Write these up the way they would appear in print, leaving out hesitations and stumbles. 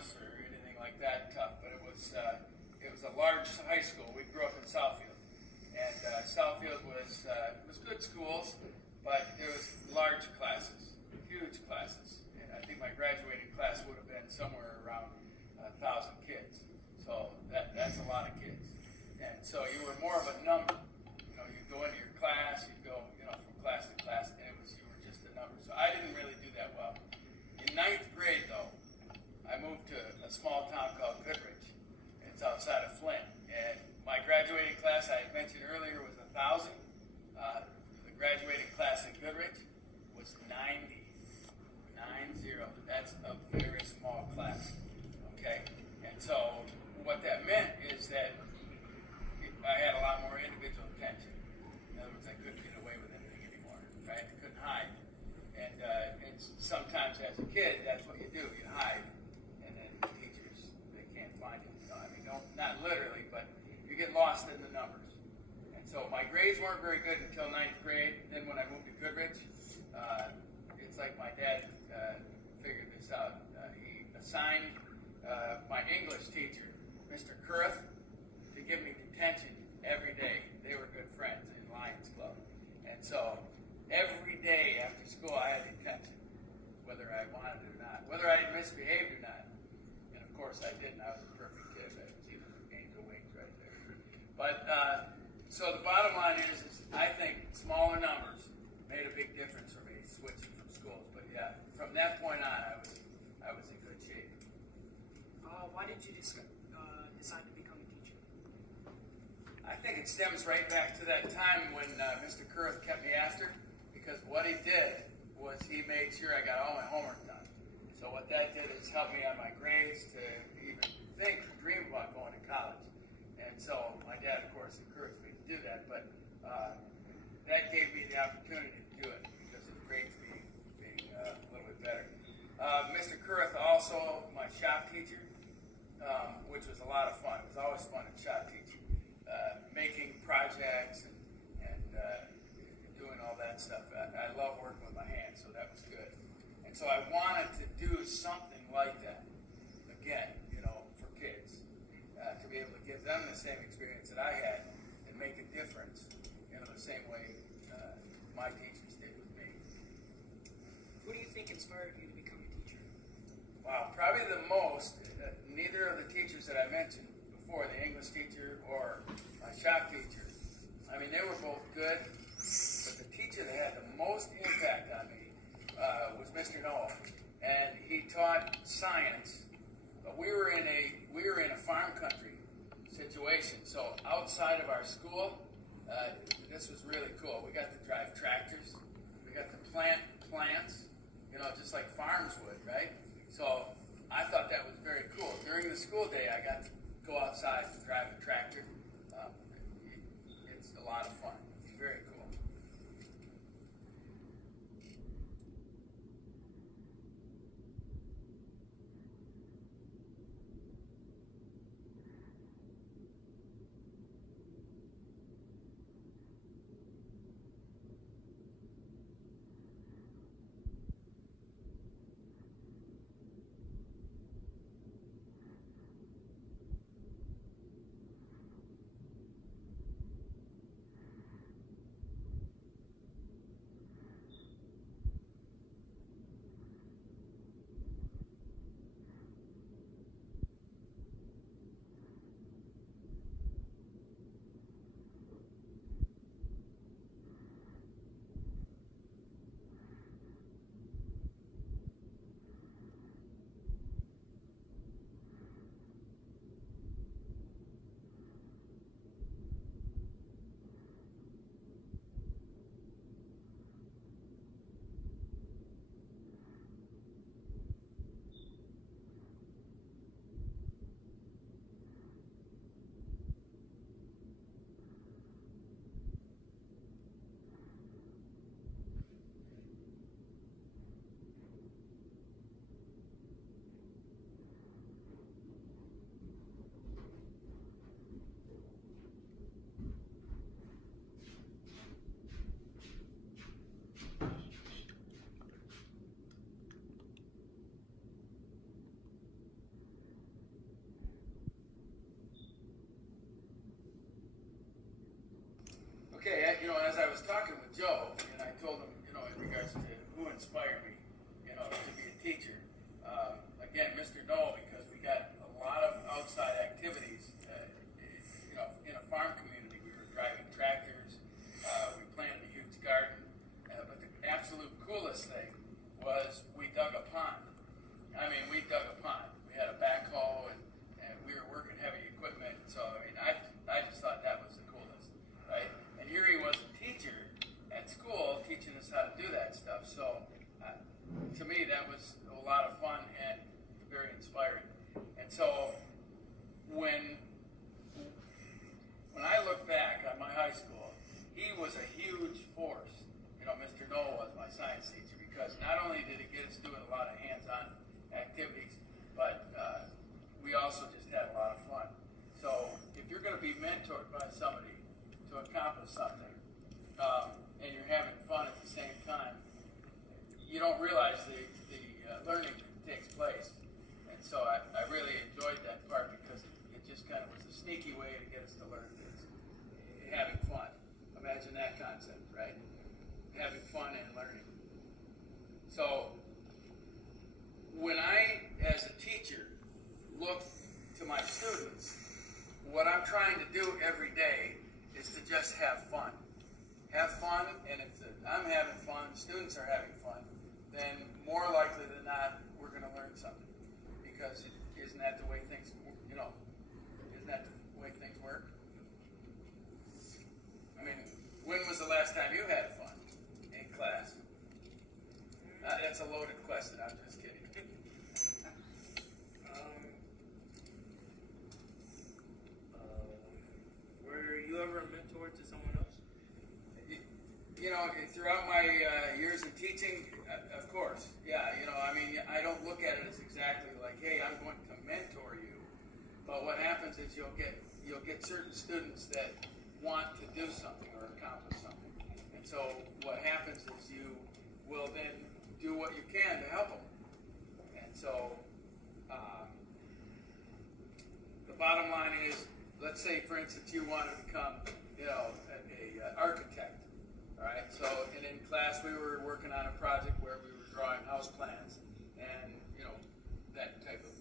us or anything like that tough, but it was a large high school. We grew up in Southfield, and Southfield was good schools, but there was large classes, huge classes, and I think my graduating class would have been somewhere around 1,000 kids. So that's a lot of kids, and so you were more of a number. You go into your class, you go from class to class, and you were just a number. So I didn't really do that well. In ninth grade, though, I moved to a small town called Goodrich. It's outside of Flint. And my graduating class, I had mentioned earlier, was 1,000. The graduating class in Goodrich was 90. 90. That's a very small class. Okay? And so what that meant is that I had a lot more individual attention. In other words, I couldn't get away with anything anymore. Right? I couldn't hide. And sometimes as a kid, that's what you do. You hide. And then the teachers, they can't find you. Not literally, but you get lost in the numbers. And so my grades weren't very good until ninth grade. Then when I moved to Goodrich, it's like my dad figured this out. He assigned my English teacher, Mr. Kurth, to give me detention every day. They were good friends in Lions Club. And so every day after school, I had detention, whether I wanted it or not, whether I had misbehaved or not. And of course, I didn't. I was a perfect kid. I was even angel wings right there. But so the bottom line is I think smaller numbers made a big difference for me switching from schools. But yeah, from that point on, I was in good shape. Why did you decide to become a teacher? I think it stems right back to that time when Mr. Kurth kept me after, because what he did was he made sure I got all my homework done. So what that did is help me on my grades to even think, dream about going to college. And so my dad, of course, encouraged me to do that, but that gave me the opportunity to do it because of grades being a little bit better. Mr. Kurth also, my shop teacher, which was a lot of fun. It was always fun at shop teaching, making projects and doing all that stuff. I love working with my hands, so that was good. And so I wanted to do something like that again, for kids, to be able to give them the same experience that I had and make a difference, the same way my teachers did with me. Who do you think inspired you to become a teacher? Wow, probably the most. Neither of the teachers that I mentioned before, the English teacher or my shop teacher, they were both good, but the teacher that had the most impact on me was Mr. Noah, and he taught science. But we were in a farm country situation, so outside of our school, this was really cool. We got to drive tractors, we got to plant plants, just like farms would, right? So I thought that was very cool. During the school day, I got to go outside and drive a tractor. It's a lot of fun. It's very cool. when I look back on my high school, he was a huge force. You know, Mr. Noel was my science teacher because not only did he get us doing a lot of hands-on activities, but we also just had a lot of fun. So if you're going to be mentored by somebody to accomplish something, and you're having fun at the same time, you don't realize the learning takes place. And so I really enjoyed that part because it just kind of was a sneaky way to get us to learn things. Having fun. Imagine that concept, right? Having fun and learning. So when I, as a teacher, look to my students, what I'm trying to do every day is to just have fun. Have fun, and if I'm having fun, students are having fun, then more likely than not, we're going to learn something. Because isn't that the way things, isn't that the way things work? I mean, when was the last time you had fun in class? That's a loaded question, I'm just kidding. Were you ever a mentor to someone else? Throughout my years of teaching, of course, yeah. I don't look at it as exactly like, hey, I'm going to mentor you. But what happens is you'll get certain students that want to do something or accomplish something, and so what happens is you will then do what you can to help them. And so the bottom line is, let's say, for instance, you want to become, an architect. All right. So, and in class we were working on a project where we were drawing house plans and that type of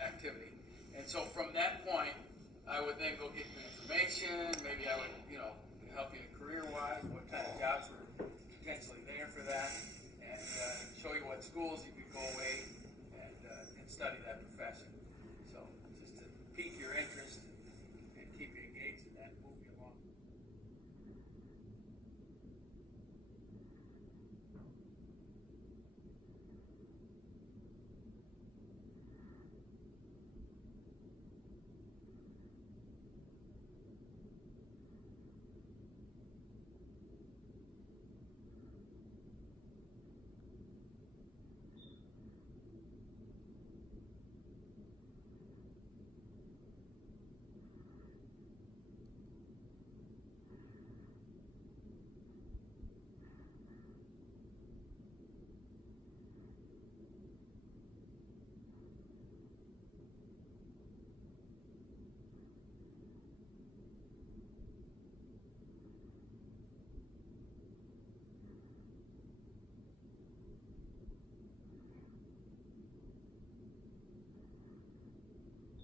activity. And so from that point, I would then go get the information. Maybe I would, help you career-wise, what kind of jobs were potentially there for that, and show you what schools you could go away